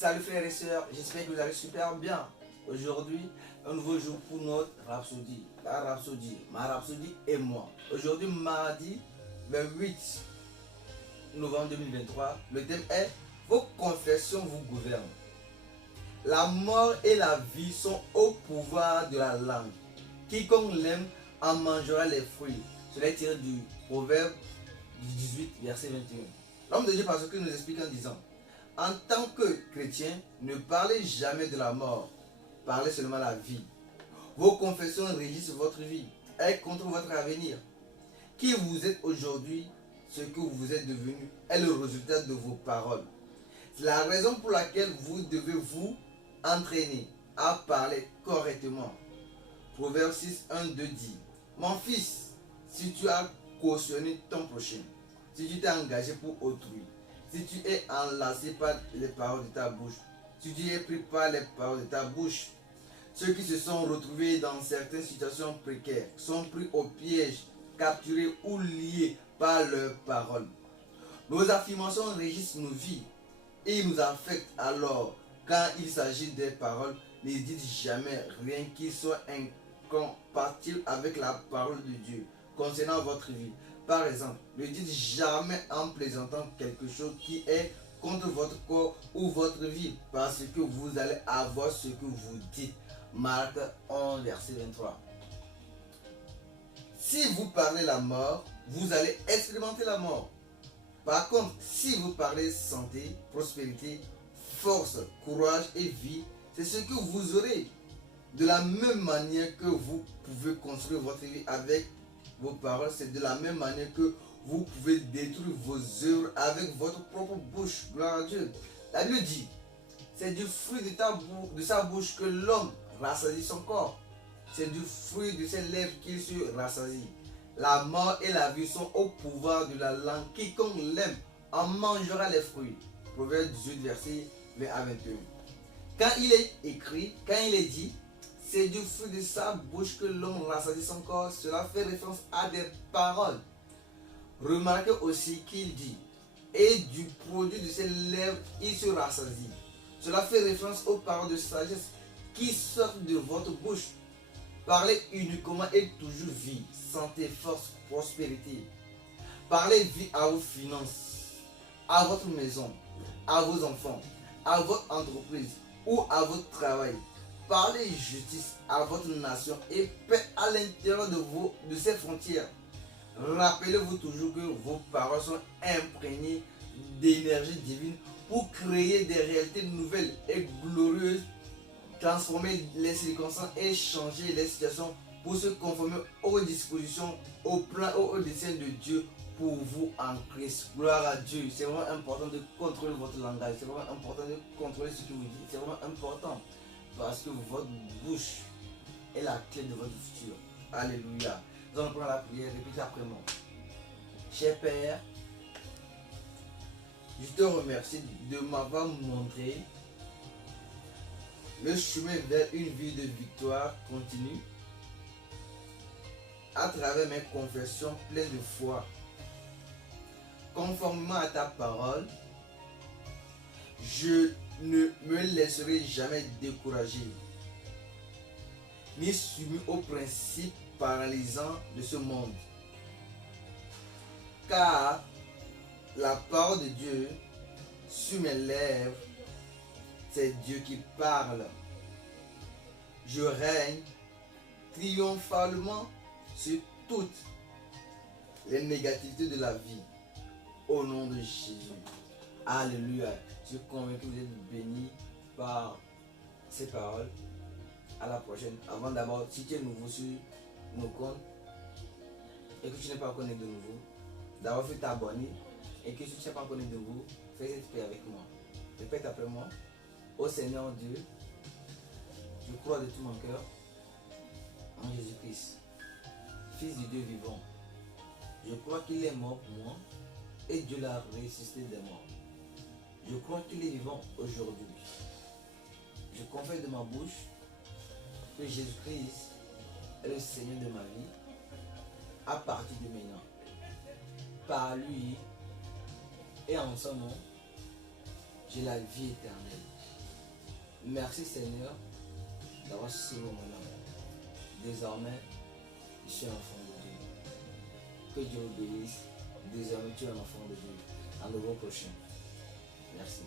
Salut frères et sœurs, j'espère que vous allez super bien. Aujourd'hui, un nouveau jour pour notre rhapsodie. Ma rhapsodie et moi. Aujourd'hui, mardi 28 novembre 2023, le thème est vos confessions vous gouvernent. La mort et la vie sont au pouvoir de la langue. Quiconque l'aime en mangera les fruits. Cela est tiré du Proverbe 18, verset 21. L'homme de Dieu parce que nous explique en disant: en tant que chrétien, ne parlez jamais de la mort, parlez seulement de la vie. Vos confessions régissent votre vie et contre votre avenir. Qui vous êtes aujourd'hui, ce que vous êtes devenu, est le résultat de vos paroles. C'est la raison pour laquelle vous devez vous entraîner à parler correctement. Proverbe 6, 1, 2 dit: mon fils, si tu as cautionné ton prochain, si tu t'es engagé pour autrui, si tu es enlacé par les paroles de ta bouche, si tu es pris par les paroles de ta bouche, ceux qui se sont retrouvés dans certaines situations précaires sont pris au piège, capturés ou liés par leurs paroles. Nos affirmations régissent nos vies et nous affectent. Alors, quand il s'agit des paroles, ne dites jamais rien qui soit incompatible avec la parole de Dieu concernant votre vie. Par exemple, ne dites jamais en plaisantant quelque chose qui est contre votre corps ou votre vie, parce que vous allez avoir ce que vous dites. Marc 11, verset 23. Si vous parlez la mort, vous allez expérimenter la mort. Par contre, si vous parlez santé, prospérité, force, courage et vie, c'est ce que vous aurez. De la même manière que vous pouvez construire votre vie avec vos paroles, c'est de la même manière que vous pouvez détruire vos œuvres avec votre propre bouche. Gloire à Dieu. La Bible dit: c'est du fruit de sa bouche que l'homme rassasie son corps. C'est du fruit de ses lèvres qu'il se rassasie. La mort et la vie sont au pouvoir de la langue. Quiconque l'aime en mangera les fruits. Proverbe 18, verset 20 à 21. Quand il est écrit, quand il est dit: c'est du fruit de sa bouche que l'homme rassasie son corps, cela fait référence à des paroles. Remarquez aussi qu'il dit: et du produit de ses lèvres, il se rassasie. Cela fait référence aux paroles de sagesse qui sortent de votre bouche. Parlez uniquement et toujours vie, santé, force, prospérité. Parlez vie à vos finances, à votre maison, à vos enfants, à votre entreprise ou à votre travail. Parlez justice à votre nation et paix à l'intérieur de ses frontières. Rappelez-vous toujours que vos paroles sont imprégnées d'énergie divine pour créer des réalités nouvelles et glorieuses, transformer les circonstances et changer les situations pour se conformer aux dispositions, au plan, au dessein de Dieu pour vous en Christ. Gloire à Dieu. C'est vraiment important de contrôler votre langage. C'est vraiment important de contrôler ce que vous dites. C'est vraiment important parce que votre bouche est la clé de votre futur. Alléluia. Nous allons prendre la prière. Répétez après moi. Cher Père, je te remercie de m'avoir montré le chemin vers une vie de victoire continue à travers mes confessions pleines de foi. Conformément à ta parole, je ne me laisserai jamais décourager, ni soumis aux principes paralysants de ce monde. Car la parole de Dieu sur mes lèvres, c'est Dieu qui parle. Je règne triomphalement sur toutes les négativités de la vie. Au nom de Jésus. Alléluia. Je suis convaincu que vous êtes bénis par ces paroles. À la prochaine. Avant d'abord, si tu es nouveau sur nos comptes et que tu n'es pas connecté de nouveau, d'abord fais t'abonner. Et que si tu n'es pas connecté de nouveau, fais cette paix avec moi. Répète après moi. Ô Seigneur Dieu, je crois de tout mon cœur en Jésus-Christ, Fils du Dieu vivant. Je crois qu'il est mort pour moi et Dieu l'a ressuscité des morts. Je crois qu'il est vivant aujourd'hui. Je confesse de ma bouche que Jésus-Christ est le Seigneur de ma vie à partir de maintenant. Par lui et en son nom, j'ai la vie éternelle. Merci Seigneur d'avoir sauvé mon âme. Désormais, je suis un enfant de Dieu. Que Dieu vous bénisse. Désormais, tu es un enfant de Dieu. À nouveau prochain. Merci.